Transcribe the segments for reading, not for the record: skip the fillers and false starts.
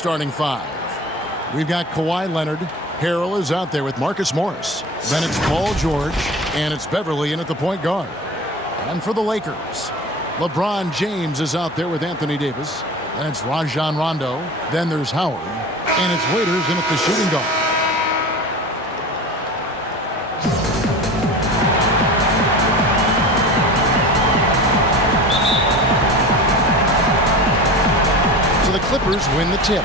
starting five. We've got Kawhi Leonard. Harrell is out there with Marcus Morris. Then it's Paul George, and it's Beverly in at the point guard. And for the Lakers, LeBron James is out there with Anthony Davis. Then it's Rajon Rondo. Then there's Howard. And it's Waiters in at the shooting guard. So the Clippers win the tip.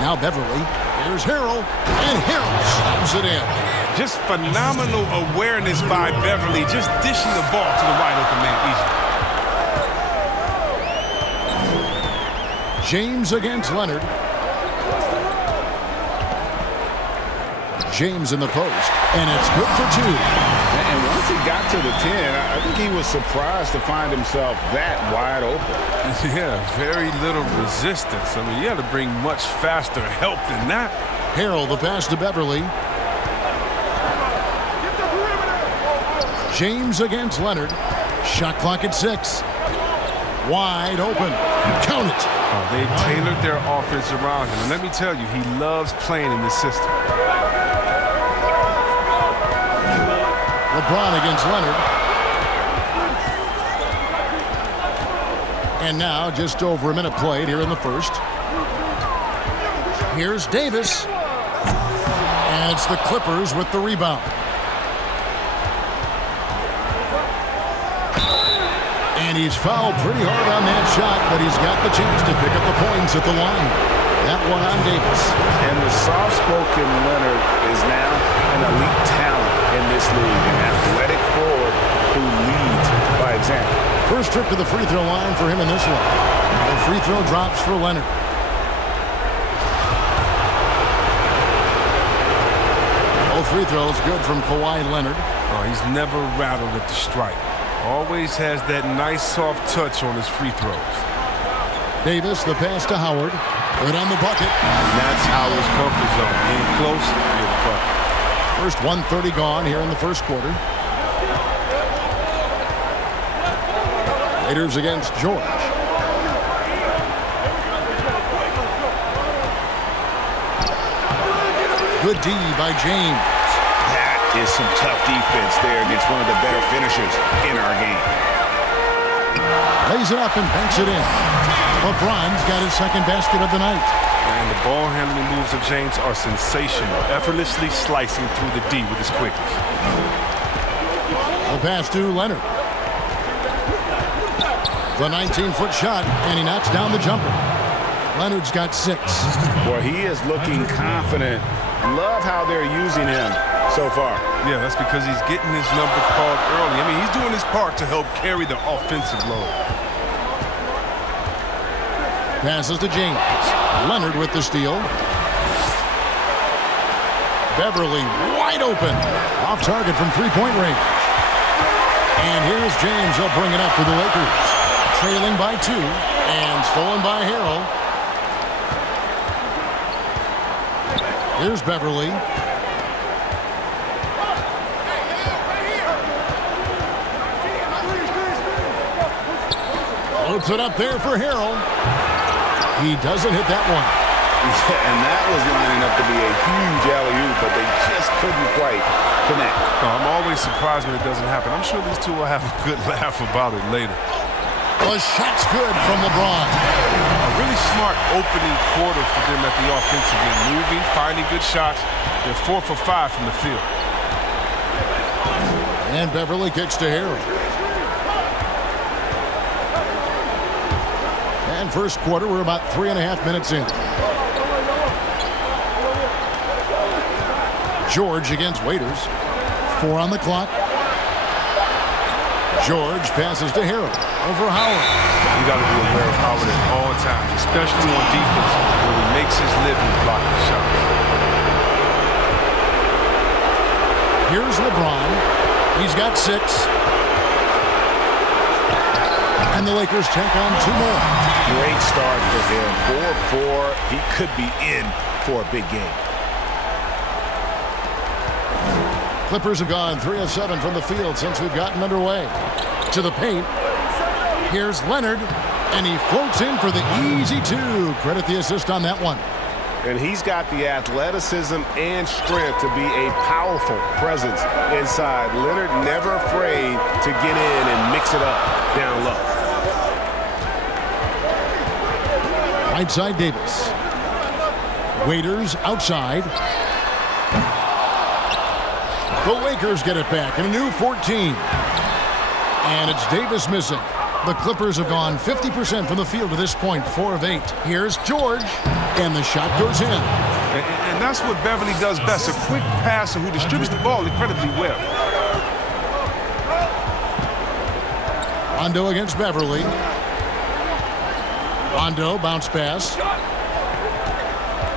Now Beverly. Here's Harrell. And Harrell slams it in. Just phenomenal awareness by Beverly. Just dishing the ball to the wide open man easy. James against Leonard. James in the post. And it's good for two. And once he got to the 10, I think he was surprised to find himself that wide open. Yeah, very little resistance. I mean, you had to bring much faster help than that. Harrell, the pass to Beverly. James against Leonard. Shot clock at 6. Wide open. Count it. Oh, they've tailored their offense around him. And let me tell you, he loves playing in this system. LeBron against Leonard. And now just over a minute played here in the first. Here's Davis. And it's the Clippers with the rebound. And he's fouled pretty hard on that shot, but he's got the chance to pick up the points at the line. That one on Davis. And the soft-spoken Leonard is now an elite talent in this league, an athletic forward who leads by example. First trip to the free throw line for him in this one. The free throw drops for Leonard. Both free throws good from Kawhi Leonard. Oh, he's never rattled at the strike. Always has that nice soft touch on his free throws. Davis, the pass to Howard. Good on the bucket. And that's Howard's comfort zone. Being close, get the bucket. First 1:30 gone here in the first quarter. Raiders against George. Good D by James. That is some tough defense there against one of the better finishers in our game. Lays it up and banks it in. LeBron's got his second basket of the night. And the ball handling moves of James are sensational. Effortlessly slicing through the D with his quickness. The pass to Leonard. The 19-foot shot, and he knocks down the jumper. Leonard's got 6. Boy, he is looking confident. Love how they're using him so far. Yeah, that's because he's getting his number called early. I mean, he's doing his part to help carry the offensive load. Passes to James. Leonard with the steal. Beverly wide open. Off target from three-point range. And here's James. He'll bring it up for the Lakers. Trailing by 2 and stolen by Harrell. Here's Beverly. Floats it up there for Harrell. He doesn't hit that one. And that was lining up to be a huge alley-oop, but they just couldn't quite connect. No, I'm always surprised when it doesn't happen. I'm sure these two will have a good laugh about it later. The shot's good from LeBron. A really smart opening quarter for them at the offensive end. Moving, finding good shots. They're 4 for 5 from the field. And Beverly kicks to Harrell. And first quarter, we're about 3.5 minutes in. George against Waiters. 4 on the clock. George passes to Harrell. Over Howard. You got to be aware of Howard at all times, especially on defense, where he makes his living blocking shots. Here's LeBron. He's got 6. And the Lakers take on 2 more. Great start for him. 4-4. He could be in for a big game. Clippers have gone 3 of 7 from the field since we've gotten underway. To the paint. Here's Leonard. And he floats in for the easy two. Credit the assist on that one. And he's got the athleticism and strength to be a powerful presence inside. Leonard never afraid to get in and mix it up down low. Right side Davis. Waiters outside. The Lakers get it back in a new 14. And it's Davis missing. The Clippers have gone 50% from the field to this point, 4 of 8. Here's George, and the shot goes in. And that's what Beverly does best, a quick passer who distributes the ball incredibly well. Rondo against Beverly. Rondo, bounce pass.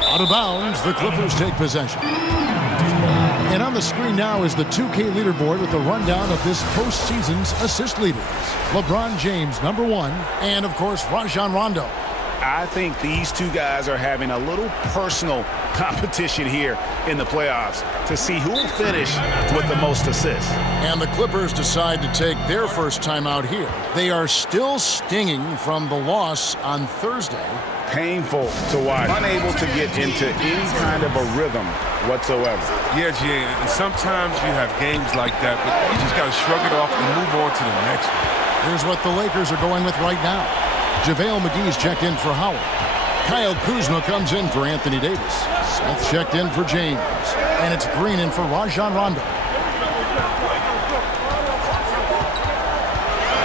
Out of bounds, the Clippers take possession. And on the screen now is the 2K leaderboard with the rundown of this postseason's assist leaders. LeBron James, number 1, and of course, Rajon Rondo. I think these two guys are having a little personal competition here in the playoffs to see who will finish with the most assists. And the Clippers decide to take their first time out here. They are still stinging from the loss on Thursday. Painful to watch. Unable to get into any kind of a rhythm whatsoever. Yeah, Jay, and sometimes you have games like that, but you just got to shrug it off and move on to the next one. Here's what the Lakers are going with right now. JaVale McGee's checked in for Howard. Kyle Kuzma comes in for Anthony Davis. Smith checked in for James. And it's Green in for Rajon Rondo.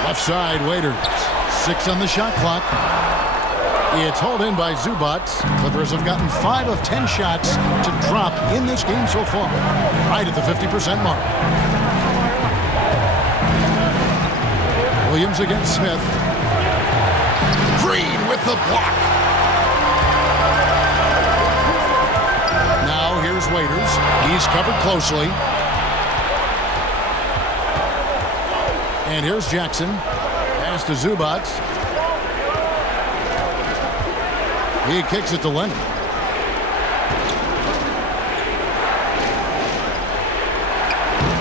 Left side, Waiters. 6 on the shot clock. It's hauled in by Zubac. Clippers have gotten 5 of 10 shots to drop in this game so far. Right at the 50% mark. Williams against Smith. Green with the block. Now here's Waiters. He's covered closely. And here's Jackson. Pass to Zubac. He kicks it to Leonard.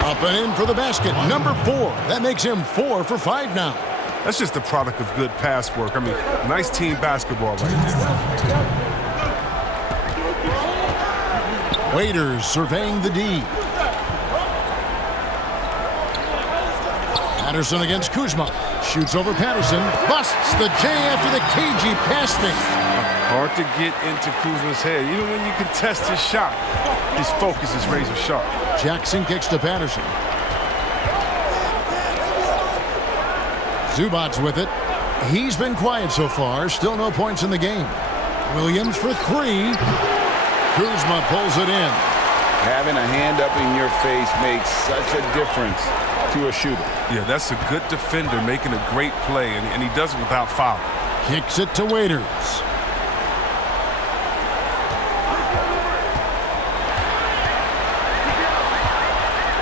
Up and in for the basket. Number 4. That makes him 4 for 5 now. That's just the product of good pass work. I mean, nice team basketball right there. Waiters surveying the D. Patterson against Kuzma. Shoots over Patterson. Busts the J after the cagey pass thing. Hard to get into Kuzma's head. Even when you contest his shot, his focus is razor sharp. Jackson kicks to Patterson. Zubac with it. He's been quiet so far. Still no points in the game. Williams for 3. Kuzma pulls it in. Having a hand up in your face makes such a difference to a shooter. Yeah, that's a good defender making a great play, and he does it without foul. Kicks it to Waiters.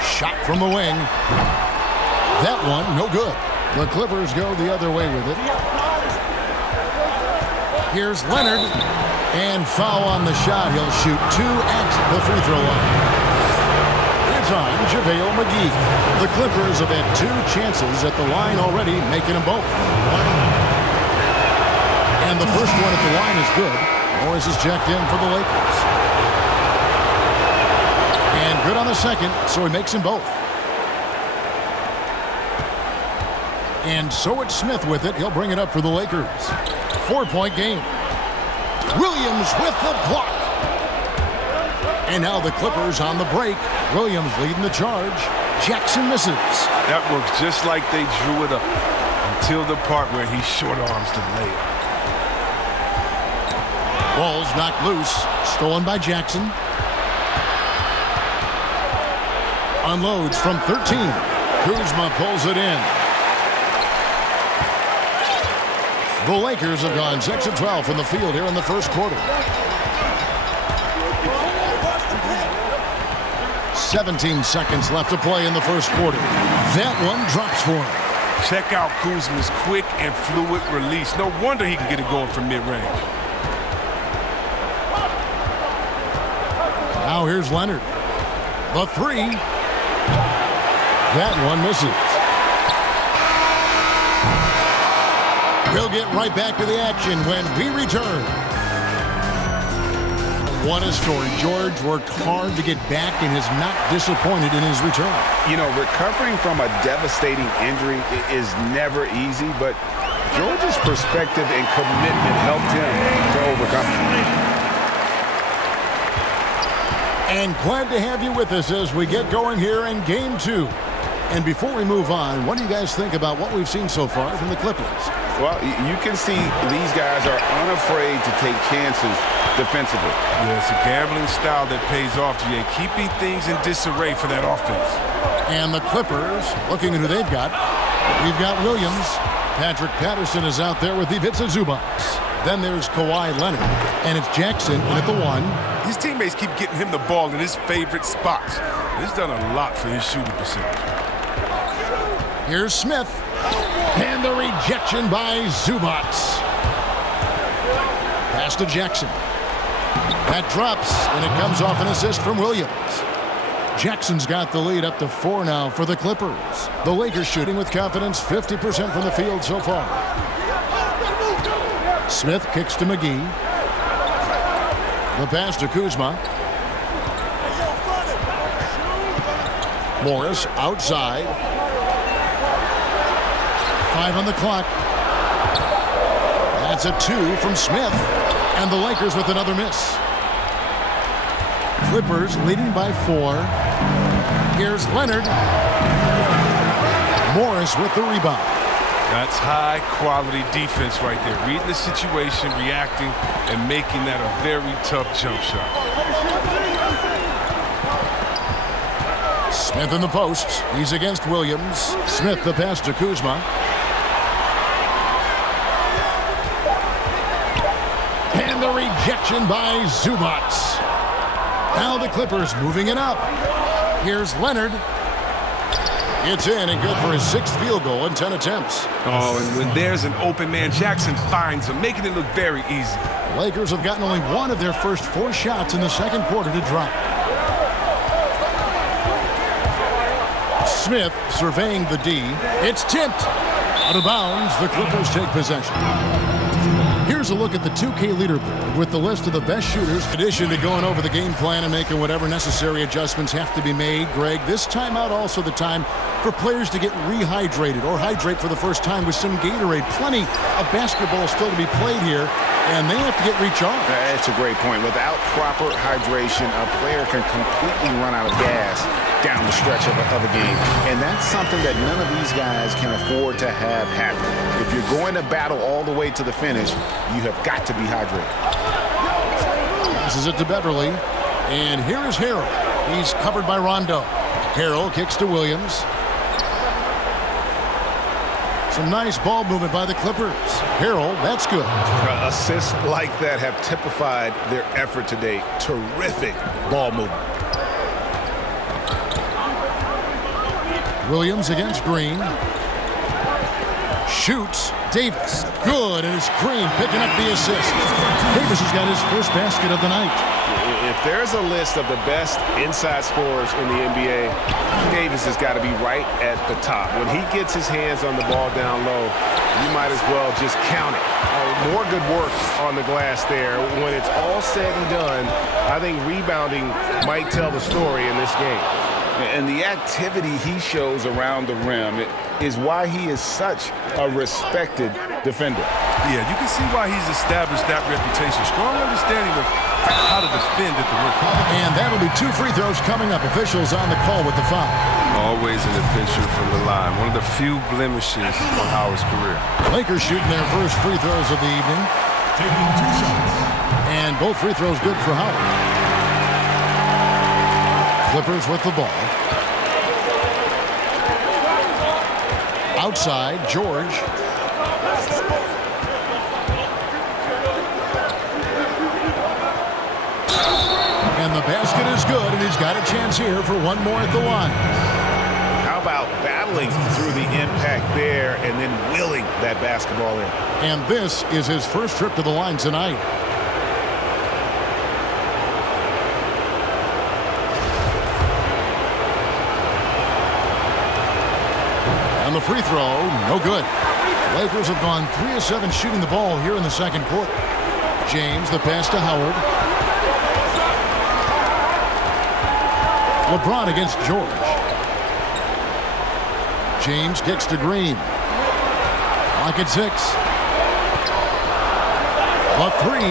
Shot from the wing. That one, no good. The Clippers go the other way with it. Here's Leonard. And foul on the shot. He'll shoot 2 at the free throw line. It's on JaVale McGee. The Clippers have had 2 chances at the line already, making them both. And the first one at the line is good. Morris is checked in for the Lakers. And good on the second, so he makes them both. And so it's Smith with it. He'll bring it up for the Lakers. 4-point game. Williams with the block. And now the Clippers on the break. Williams leading the charge. Jackson misses. That works just like they drew it up until the part where he short arms the layup. Ball's knocked loose. Stolen by Jackson. Unloads from 13. Kuzma pulls it in. The Lakers have gone 6 of 12 from the field here in the first quarter. 17 seconds left to play in the first quarter. That one drops for him. Check out Kuzma's quick and fluid release. No wonder he can get it going from mid-range. Now here's Leonard. The 3. That one misses. We'll get right back to the action when we return. What a story. George worked hard to get back and is not disappointed in his return. You know, recovering from a devastating injury is never easy, but George's perspective and commitment helped him to overcome it. And glad to have you with us as we get going here in Game 2. And before we move on, what do you guys think about what we've seen so far from the Clippers? Well, you can see these guys are unafraid to take chances defensively. Yeah, it's a gambling style that pays off, GA, keeping things in disarray for that offense. And the Clippers, looking at who they've got, we've got Williams. Patrick Patterson is out there with Ivica Zubac. Then there's Kawhi Leonard, and it's Jackson in at the 1. His teammates keep getting him the ball in his favorite spots. He's done a lot for his shooting percentage. Here's Smith, and the rejection by Zubac. Pass to Jackson. That drops, and it comes off an assist from Williams. Jackson's got the lead up to 4 now for the Clippers. The Lakers shooting with confidence, 50% from the field so far. Smith kicks to McGee. The pass to Kuzma. Morris outside. 5 on the clock. That's a 2 from Smith. And the Lakers with another miss. Clippers leading by 4. Here's Leonard. Morris with the rebound. That's high-quality defense right there. Reading the situation, reacting, and making that a very tough jump shot. Smith in the post. He's against Williams. Smith the pass to Kuzma. And the rejection by Zubac. Now the Clippers moving it up. Here's Leonard. It's in and good for his 6th field goal in 10 attempts. Oh, and when there's an open man, Jackson finds him, making it look very easy. The Lakers have gotten only 1 of their first 4 shots in the second quarter to drop. Smith surveying the D. It's tipped. Out of bounds, the Clippers take possession. Here's a look at the 2K leaderboard with the list of the best shooters. In addition to going over the game plan and making whatever necessary adjustments have to be made, Greg, this timeout also the time for players to get rehydrated or hydrate for the first time with some Gatorade. Plenty of basketball still to be played here, and they have to get recharged. That's a great point. Without proper hydration, a player can completely run out of gas down the stretch of a game. And that's something that none of these guys can afford to have happen. If you're going to battle all the way to the finish, you have got to be hydrated. Passes it to Beverly. And here is Harrell. He's covered by Rondo. Harrell kicks to Williams. Some nice ball movement by the Clippers. Harrell, that's good. Assists like that have typified their effort today. Terrific ball movement. Williams against Green. Shoots. Davis. Good. And it's Green picking up the assist. Davis has got his first basket of the night. If there's a list of the best inside scorers in the NBA, Davis has got to be right at the top. When he gets his hands on the ball down low, you might as well just count it. More good work on the glass there. When it's all said and done, I think rebounding might tell the story in this game. And the activity he shows around the rim is why he is such a respected defender. Yeah, you can see why he's established that reputation. Strong understanding of how to defend at the rim. And that'll be 2 free throws coming up. Officials on the call with the foul. Always an adventure from the line. One of the few blemishes on Howard's career. Lakers shooting their first free throws of the evening. Taking 2 shots. And both free throws good for Howard. Clippers with the ball. Outside, George. And the basket is good, and he's got a chance here for one more at the line. How about battling through the impact there and then willing that basketball in? And this is his first trip to the line tonight. And the free throw, no good. Lakers have gone 3 of 7 shooting the ball here in the second quarter. James, the pass to Howard. LeBron against George. James kicks to Green. Lock at 6. A 3.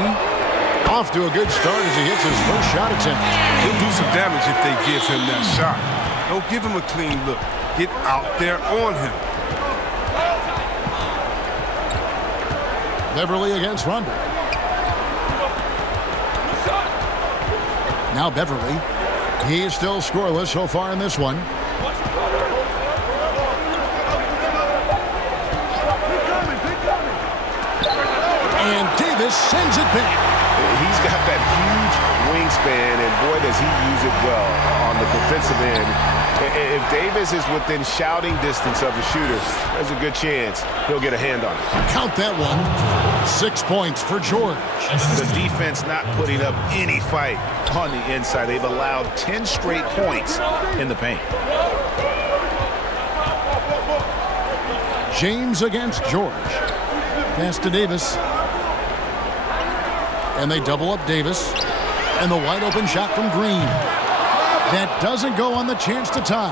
Off to a good start as he hits his first shot attempt. He'll do some damage if they give him that shot. Don't give him a clean look. Get out there on him. Beverly against Rondo. Now Beverly. He is still scoreless so far in this one. And Davis sends it back. He's got that huge wingspan, and boy, does he use it well on the defensive end. If Davis is within shouting distance of the shooter, there's a good chance he'll get a hand on it. Count that one. 6 points for George. The defense not putting up any fight on the inside. They've allowed 10 straight points in the paint. James against George. Pass to Davis. And they double up Davis. And the wide open shot from Green. That doesn't go on the chance to tie.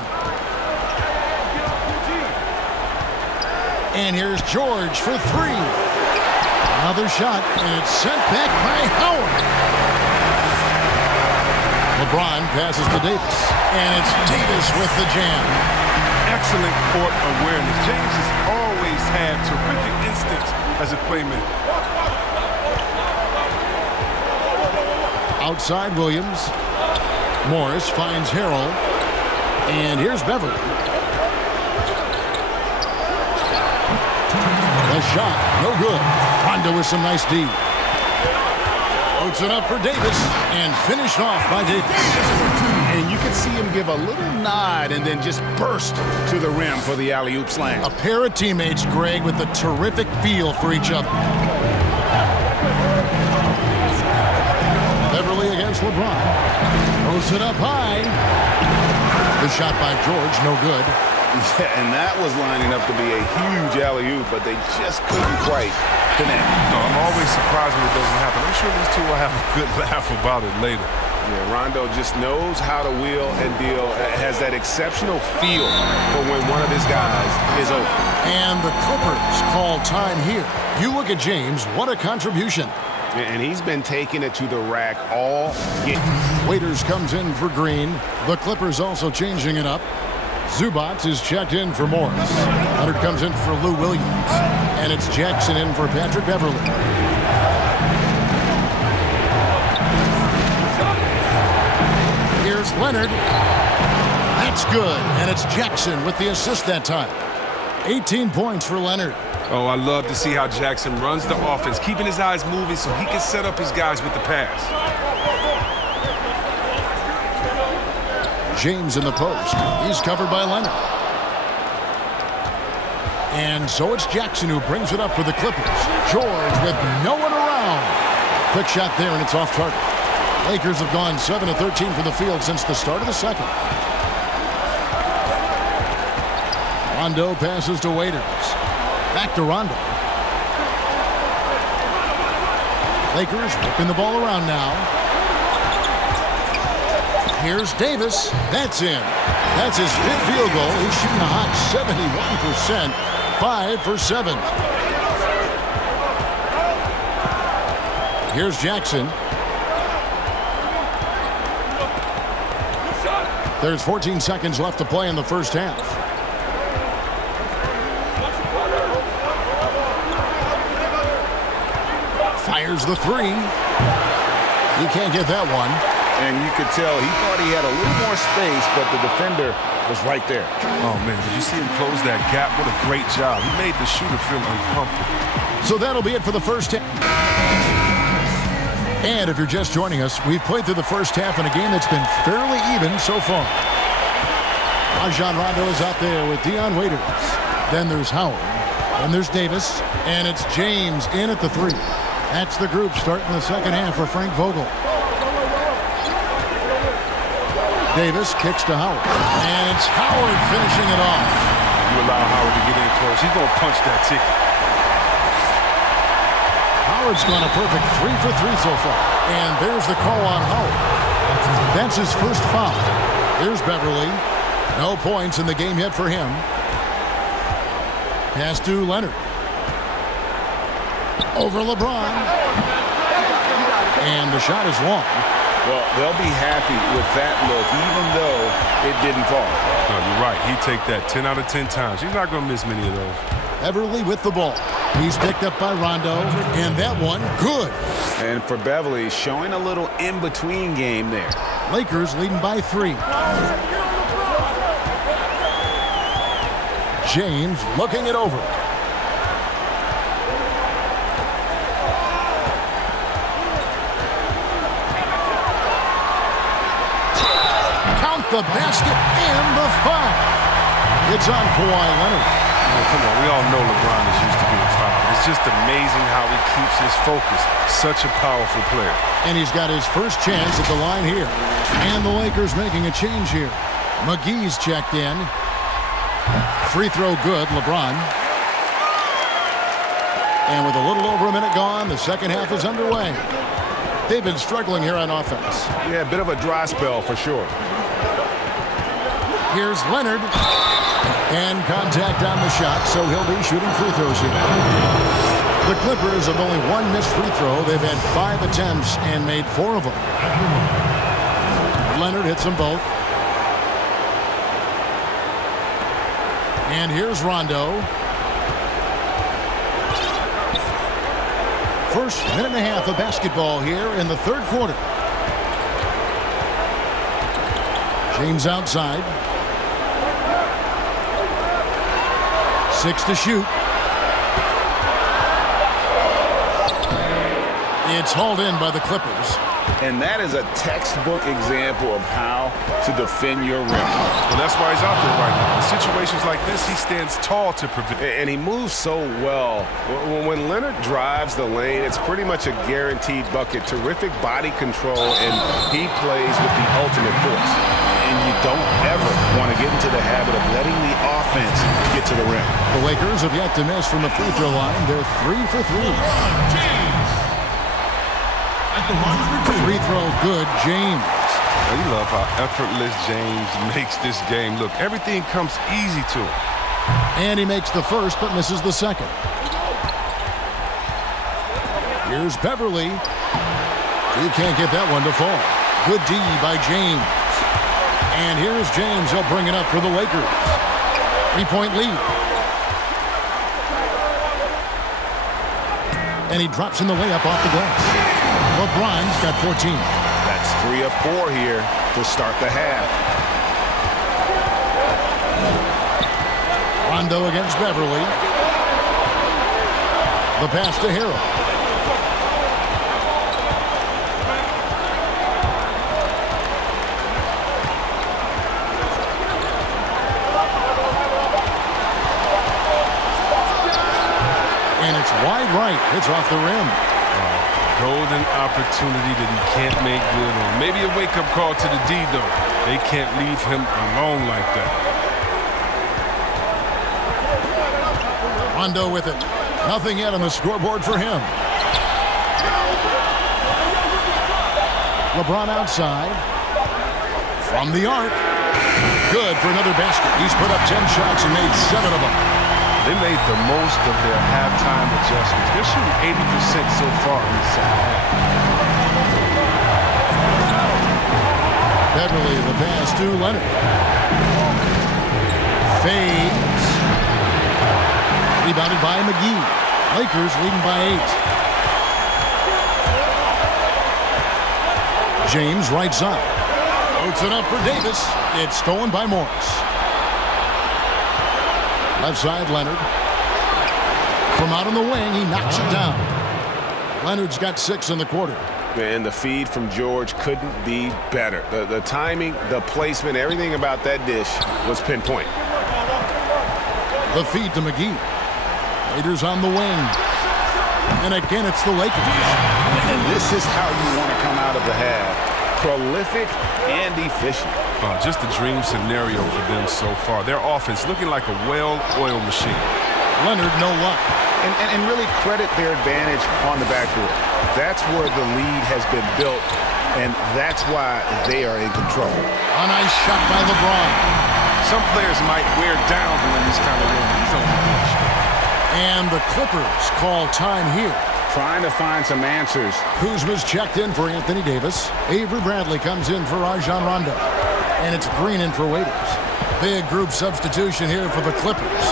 And here's George for 3. Another shot, and it's sent back by Howard. LeBron passes to Davis. And it's Davis with the jam. Excellent court awareness. James has always had terrific instincts as a playmaker. Outside Williams. Morris finds Harrell. And here's Beverly. The shot, no good. Rondo with some nice D. Puts it up for Davis and finished off by Davis. And you can see him give a little nod and then just burst to the rim for the alley-oop slam. A pair of teammates, Greg, with a terrific feel for each other. Beverly against LeBron. Throws it up high. The shot by George, no good. Yeah, and that was lining up to be a huge alley-oop, but they just couldn't quite connect. No, I'm always surprised when it doesn't happen. I'm sure these two will have a good laugh about it later. Yeah, Rondo just knows how to wheel and deal. Has that exceptional feel for when one of his guys is open. And the Clippers call time here. You look at James, what a contribution. And he's been taking it to the rack all game. Waiters comes in for Green. The Clippers also changing it up. Zubac is checked in for Morris. Leonard comes in for Lou Williams. And it's Jackson in for Patrick Beverly. Here's Leonard. That's good. And it's Jackson with the assist that time. 18 points for Leonard. Oh, I love to see how Jackson runs the offense, keeping his eyes moving so he can set up his guys with the pass. James in the post. He's covered by Leonard. And so it's Jackson who brings it up for the Clippers. George with no one around. Quick shot there, and it's off target. Lakers have gone 7 of 13 from the field since the start of the second. Rondo passes to Waiters. Back to Rondo. Lakers whipping the ball around now. Here's Davis. That's in. That's his 5th field goal. He's shooting a hot 71%. 5 for 7. Here's Jackson. There's 14 seconds left to play in the first half. Fires the 3. He can't get that one. And you could tell he thought he had a little more space, but the defender was right there. Oh, man, did you see him close that gap? What a great job. He made the shooter feel uncomfortable. So that'll be it for the first half. And if you're just joining us, we've played through the first half in a game that's been fairly even so far. Rajon Rondo is out there with Dion Waiters. Then there's Howard. Then there's Davis. And it's James in at the 3. That's the group starting the second half for Frank Vogel. Davis kicks to Howard. And it's Howard finishing it off. You allow Howard to get in close. He's going to punch that ticket. Howard's gone a perfect 3 for 3 so far. And there's the call on Howard. That's his first foul. Here's Beverly. No points in the game yet for him. Pass to Leonard. Over LeBron. And the shot is long. Well, they'll be happy with that look, even though it didn't fall. No, you're right. He'd take that 10 out of 10 times. He's not going to miss many of those. Beverly with the ball. He's picked up by Rondo. And that one, good. And for Beverly, showing a little in-between game there. Lakers leading by 3. James looking it over. Count the basket and the foul. It's on Kawhi Leonard. Oh, come on. We all know LeBron is used to being fouled. It's just amazing how he keeps his focus. Such a powerful player. And he's got his first chance at the line here. And the Lakers making a change here. McGee's checked in. Free throw good, LeBron. And with a little over a minute gone, the second half is underway. They've been struggling here on offense. Yeah, a bit of a dry spell for sure. Here's Leonard. And contact on the shot, so he'll be shooting free throws here. The Clippers have only one missed free throw. They've had 5 attempts and made 4 of them. Leonard hits them both. And here's Rondo. First minute and a half of basketball here in the third quarter. James outside. 6 to shoot. It's hauled in by the Clippers. And that is a textbook example of how to defend your rim. Well, that's why he's out there right now. In situations like this, he stands tall to prevent. And he moves so well. When Leonard drives the lane, it's pretty much a guaranteed bucket. Terrific body control, and he plays with the ultimate force. And you don't ever want to get into the habit of letting the offense get to the rim. The Lakers have yet to miss from the free throw line. They're 3 for 3. Free throw good, James. You love how effortless James makes this game look. Everything comes easy to him. And he makes the first but misses the second. Here's Beverly. He can't get that one to fall. Good D by James. And here's James. He'll bring it up for the Lakers. 3-point lead. And he drops in the layup off the glass. LeBron's got 14. That's 3 of 4 here to start the half. Rondo against Beverly. The pass to Harrell. And it's wide right. It's off the rim. Golden opportunity that he can't make good on. Maybe a wake-up call to the D, though. They can't leave him alone like that. Rondo with it. Nothing yet on the scoreboard for him. LeBron outside. From the arc. Good for another basket. He's put up 10 shots and made 7 of them. They made the most of their halftime adjustments. They're shooting 80% so far in the second half. Beverly, the pass to Leonard. Fades. Rebounded by McGee. Lakers leading by 8. James right side. Floats it up for Davis. It's stolen by Morris. Left side, Leonard. From out on the wing, he knocks it down. Leonard's got 6 in the quarter. And the feed from George couldn't be better. The timing, the placement, everything about that dish was pinpoint. The feed to McGee. Raiders on the wing. And again, it's the Lakers. And this is how you want to come out of the half. Prolific and efficient. Just a dream scenario for them so far. Their offense looking like a well-oiled machine. Leonard, no luck. And really credit their advantage on the backboard. That's where the lead has been built, and that's why they are in control. A nice shot by LeBron. Some players might wear down during this kind of run. He's on the bench. And the Clippers call time here. Trying to find some answers. Kuzma's checked in for Anthony Davis. Avery Bradley comes in for Rajon Rondo. And it's Green in for Waiters. Big group substitution here for the Clippers.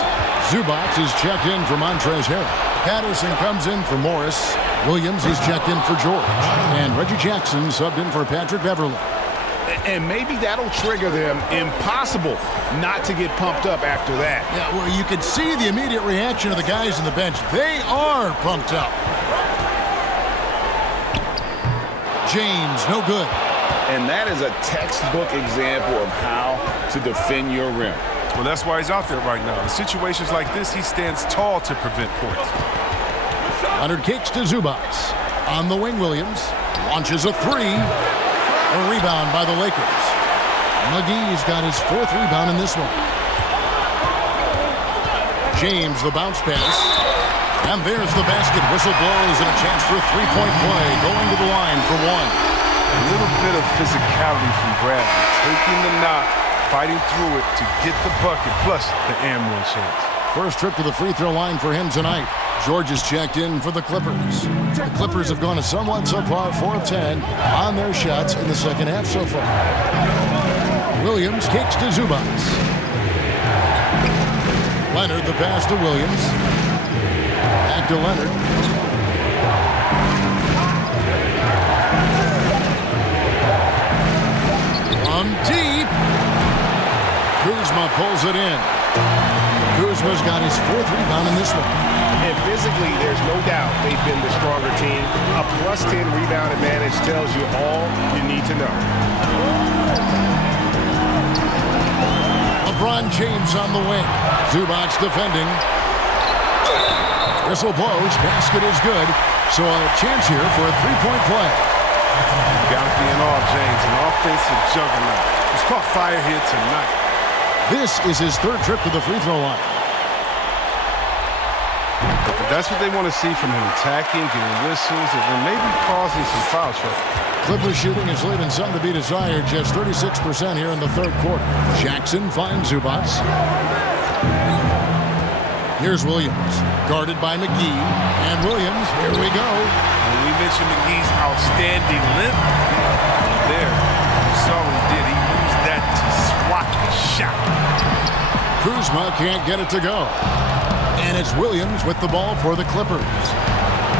Zubac is checked in for Montrezl Harrell. Patterson comes in for Morris. Williams is checked in for George. And Reggie Jackson subbed in for Patrick Beverley. And maybe that'll trigger them. Impossible not to get pumped up after that. Yeah, well, you can see the immediate reaction of the guys on the bench. They are pumped up. James, no good. And that is a textbook example of how to defend your rim. Well, that's why he's out there right now. In situations like this, he stands tall to prevent points. Leonard kicks to Zubac. On the wing, Williams launches a three. A rebound by the Lakers. McGee's got his 4th rebound in this one. James, the bounce pass. And there's the basket. Whistle blows and a chance for a three-point play. Going to the line for one. A little bit of physicality from Bradley. Taking the knock, fighting through it to get the bucket, plus the and one chance. First trip to the free throw line for him tonight. George is checked in for the Clippers. The Clippers have gone a somewhat subpar 4 of 10 on their shots in the second half so far. Williams kicks to Zubac. Leonard, the pass to Williams. Back to Leonard. From deep. Kuzma pulls it in. Kuzma's got his 4th rebound in this one. And physically, there's no doubt they've been the stronger team. A +10 rebound advantage tells you all you need to know. LeBron James on the wing. Zubac defending. Whistle blows. Basket is good. So a chance here for a three-point play. Got to be in awe, James. An offensive juggernaut. He's caught fire here tonight. This is his 3rd trip to the free throw line. But that's what they want to see from him. Attacking, getting whistles, and maybe causing some foul trouble. Clippers shooting is leaving some to be desired. Just 36% here in the 3rd quarter. Jackson finds Zubac. Here's Williams. Guarded by McGee. And Williams, here we go. When we mentioned McGee's outstanding length, there, you saw what he did. He used that to swat the shot. Kuzma can't get it to go. And it's Williams with the ball for the Clippers.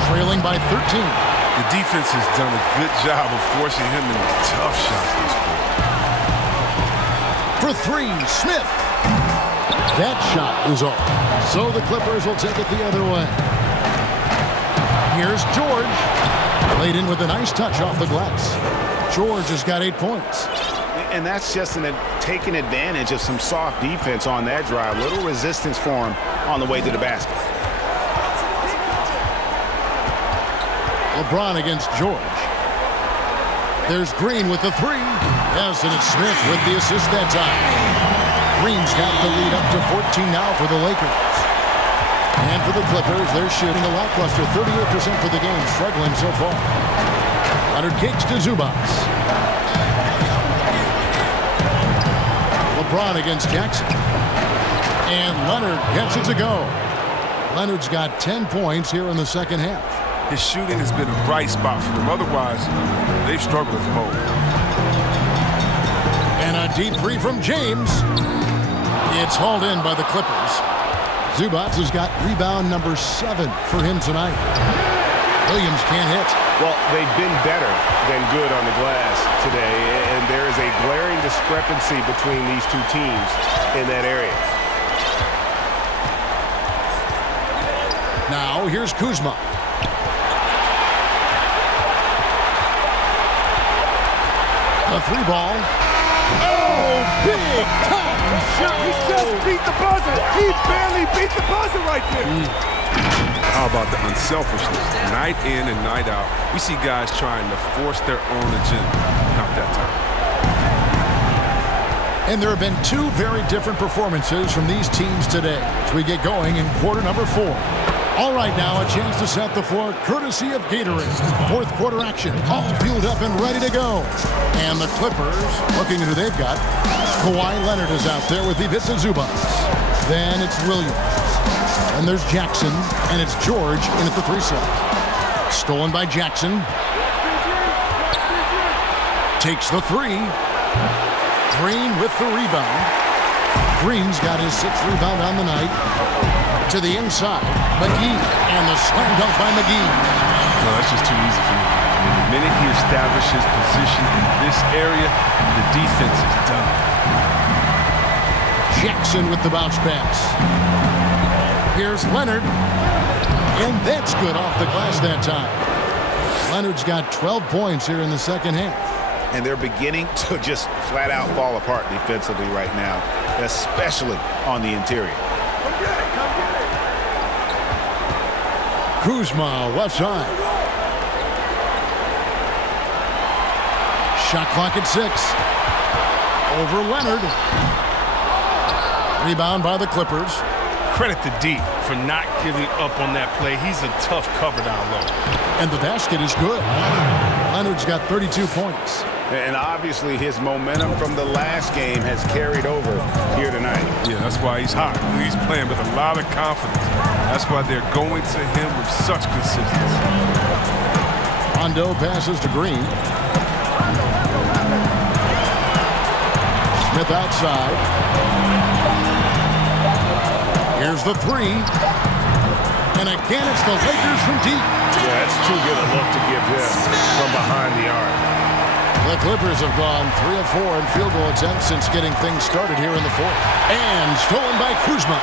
Trailing by 13. The defense has done a good job of forcing him into tough shots this quarter. For three, Smith. That shot is off. So the Clippers will take it the other way. Here's George. Laid in with a nice touch off the glass. George has got 8 points. And that's just taking advantage of some soft defense on that drive. Little resistance for him on the way to the basket. LeBron against George. There's Green with the three. Yes, and it's Smith with the assist that time. Green's got the lead up to 14 now for the Lakers. And for the Clippers, they're shooting a lackluster 38% for the game, struggling so far. Leonard kicks to Zubac. LeBron against Jackson. And Leonard gets it to go. Leonard's got 10 points here in the second half. His shooting has been a bright spot for them. Otherwise, they've struggled as a whole. And a deep three from James. It's hauled in by the Clippers. Zubac has got rebound number 7 for him tonight. Williams can't hit. Well, they've been better than good on the glass today, and there is a glaring discrepancy between these two teams in that area. Now, here's Kuzma. A three ball. Oh, big time shot. He just beat the buzzer. He barely beat the buzzer right there. How about the unselfishness? Night in and night out, we see guys trying to force their own agenda. Not that time. And there have been two very different performances from these teams today as we get going in quarter number 4. All right, now a chance to set the floor courtesy of Gatorade. Fourth quarter action, all fueled up and ready to go. And the Clippers, looking at who they've got. Kawhi Leonard is out there with Ivica Zubac. Then it's Williams. And there's Jackson, and it's George in at the 3 slot. Stolen by Jackson. Takes the 3. Green with the rebound. Green's got his 6th rebound on the night. To the inside, McGee, and the slam dunk by McGee. No, that's just too easy for me. The minute he establishes position in this area, the defense is done. Jackson with the bounce pass. Here's Leonard. And that's good off the glass that time. Leonard's got 12 points here in the second half. And they're beginning to just flat out fall apart defensively right now, especially on the interior. Kuzma, left side. Shot clock at 6. Over Leonard. Rebound by the Clippers. Credit to D for not giving up on that play. He's a tough cover down low. And the basket is good. Leonard's got 32 points. And obviously his momentum from the last game has carried over here tonight. Yeah, that's why he's hot. He's playing with a lot of confidence. That's why they're going to him with such consistency. Rondo passes to Green. Smith outside. Here's the 3. And again, it's the Lakers from deep. Yeah, that's too good a look to give him from behind the arc. The Clippers have gone 3 of 4 in field goal attempts since getting things started here in the 4th. And stolen by Kuzma.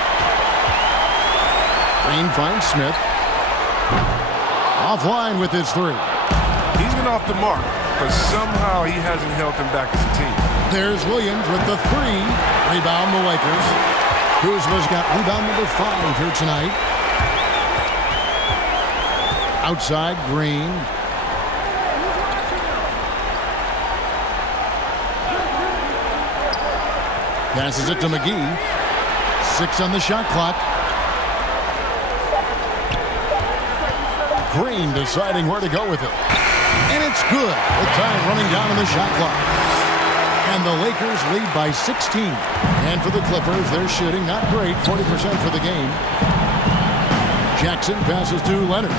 Green finds Smith. Offline with his 3. He's been off the mark, but somehow he hasn't held them back as a team. There's Williams with the 3. Rebound the Lakers. Kuzma's got rebound number 5 here tonight. Outside, Green. Passes it to McGee. 6 on the shot clock. Green deciding where to go with it. And it's good. With time running down on the shot clock. And the Lakers lead by 16. And for the Clippers, they're shooting not great, 40% for the game. Jackson passes to Leonard.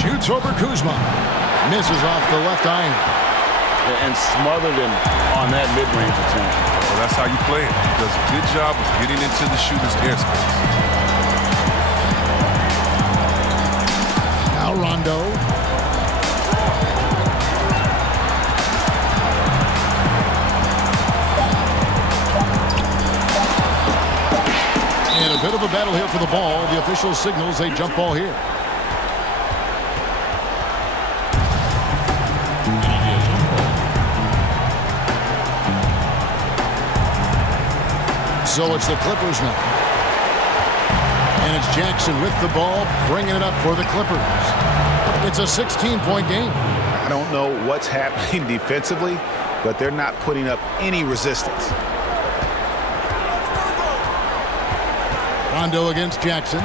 Shoots over Kuzma. Misses off the left iron. And smothered him on that mid-range attempt. Well, that's how you play it. He does a good job of getting into the shooter's airspace. Now Rondo. And a bit of a battle here for the ball. The official signals a jump ball here. So it's the Clippers now. And it's Jackson with the ball, bringing it up for the Clippers. It's a 16-point game. I don't know what's happening defensively, but they're not putting up any resistance. Rondo against Jackson.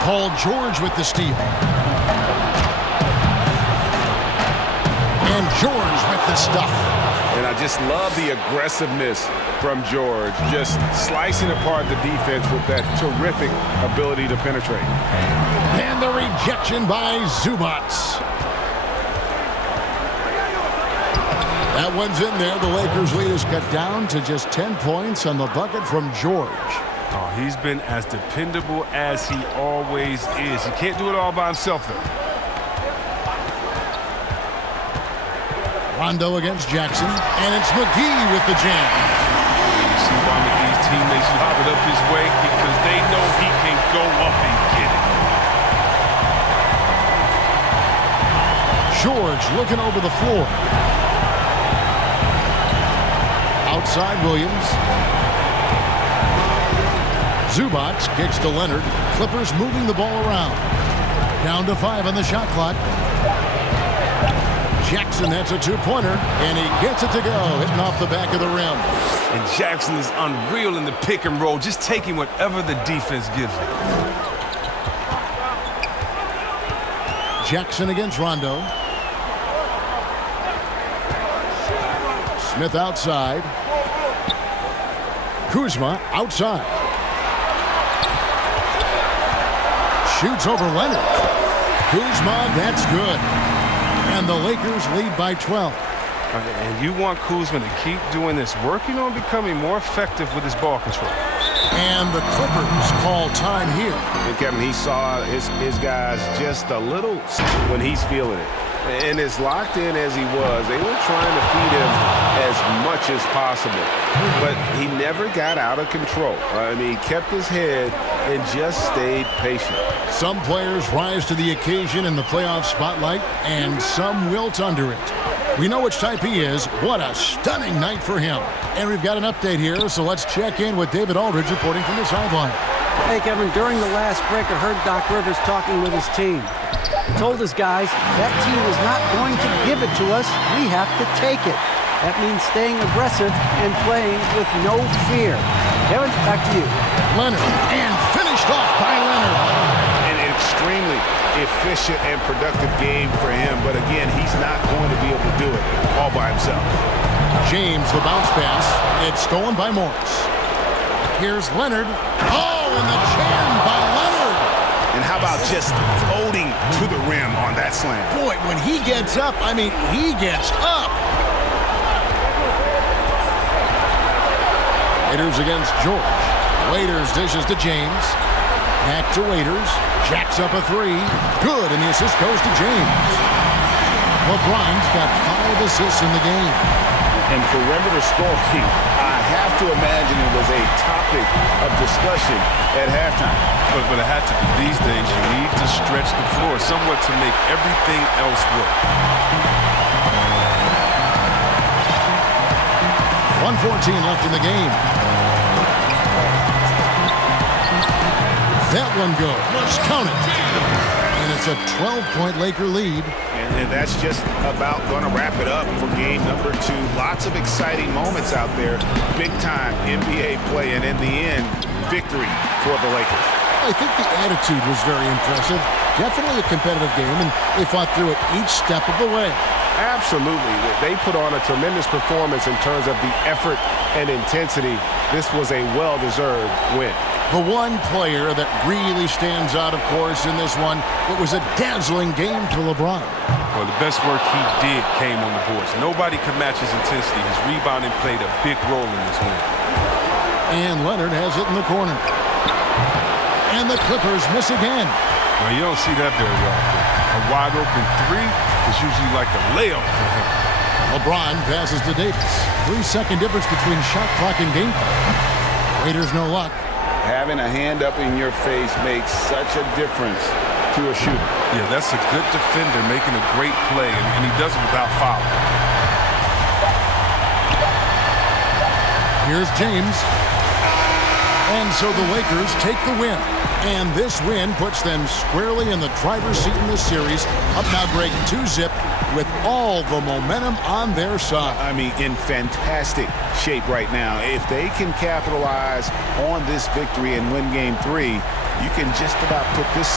Paul George with the steal. And George with the stuff. And I just love the aggressiveness from George, just slicing apart the defense with that terrific ability to penetrate. And the rejection by Zubac. That one's in there. The Lakers lead is cut down to just 10 points on the bucket from George. Oh, he's been as dependable as he always is. He can't do it all by himself, though. Rondo against Jackson, and it's McGee with the jam. You see why McGee's teammates lob it up his way? Because they know he can go up and get it. George looking over the floor. Outside Williams. Zubac kicks to Leonard. Clippers moving the ball around. Down to 5 on the shot clock. Jackson, that's a two-pointer, and he gets it to go, hitting off the back of the rim. And Jackson is unreal in the pick and roll, just taking whatever the defense gives him. Jackson against Rondo. Smith outside. Kuzma outside. Shoots over Leonard. Kuzma, that's good. And the Lakers lead by 12. And you want Kuzma to keep doing this, working on becoming more effective with his ball control. And the Clippers call time here. And Kevin, he saw his guys just a little when he's feeling it. And as locked in as he was, they were trying to feed him as much as possible. But he never got out of control. I mean, he kept his head and just stayed patient. Some players rise to the occasion in the playoff spotlight, and some wilt under it. We know which type he is. What a stunning night for him. And we've got an update here, so let's check in with David Aldridge reporting from the sideline. Hey, Kevin, during the last break, I heard Doc Rivers talking with his team. He told his guys, that team is not going to give it to us. We have to take it. That means staying aggressive and playing with no fear. Kevin, back to you. Leonard, and finished off by Leonard. An extremely efficient and productive game for him. But again, he's not going to be able to do it all by himself. James, the bounce pass. It's stolen by Morris. Here's Leonard. Oh, and the jam by Leonard. And how about just floating to the rim on that slam? Boy, when he gets up, I mean, he gets up. Waiters against George. Waiters dishes to James. Back to Waiters. Jacks up a three. Good, and the assist goes to James. LeBron's got 5 assists in the game. And perimeter scoring, I have to imagine it was a topic of discussion at halftime. But it had to be. These days, you need to stretch the floor somewhat to make everything else work. 1:14 left in the game. That one goes. Count it. And it's a 12-point Laker lead. And that's just about going to wrap it up for game number 2. Lots of exciting moments out there. Big-time NBA play, and in the end, victory for the Lakers. I think the attitude was very impressive. Definitely a competitive game, and they fought through it each step of the way. Absolutely. They put on a tremendous performance in terms of the effort and intensity. This was a well-deserved win. The one player that really stands out, of course, in this one, it was a dazzling game for LeBron. Well, the best work he did came on the boards. Nobody could match his intensity. His rebounding played a big role in this win. And Leonard has it in the corner. And the Clippers miss again. Well, you don't see that very often. A wide-open three is usually like a layup for him. LeBron passes to Davis. 3-second difference between shot clock and game clock. Raiders no luck. Having a hand up in your face makes such a difference to a shooter. Yeah, that's a good defender making a great play, and he does it without fouling. Here's James. And so the Lakers take the win. And this win puts them squarely in the driver's seat in this series. Up now, Greg, 2-zip with all the momentum on their side. I mean, in fantastic shape right now. If they can capitalize on this victory and win game 3, you can just about put this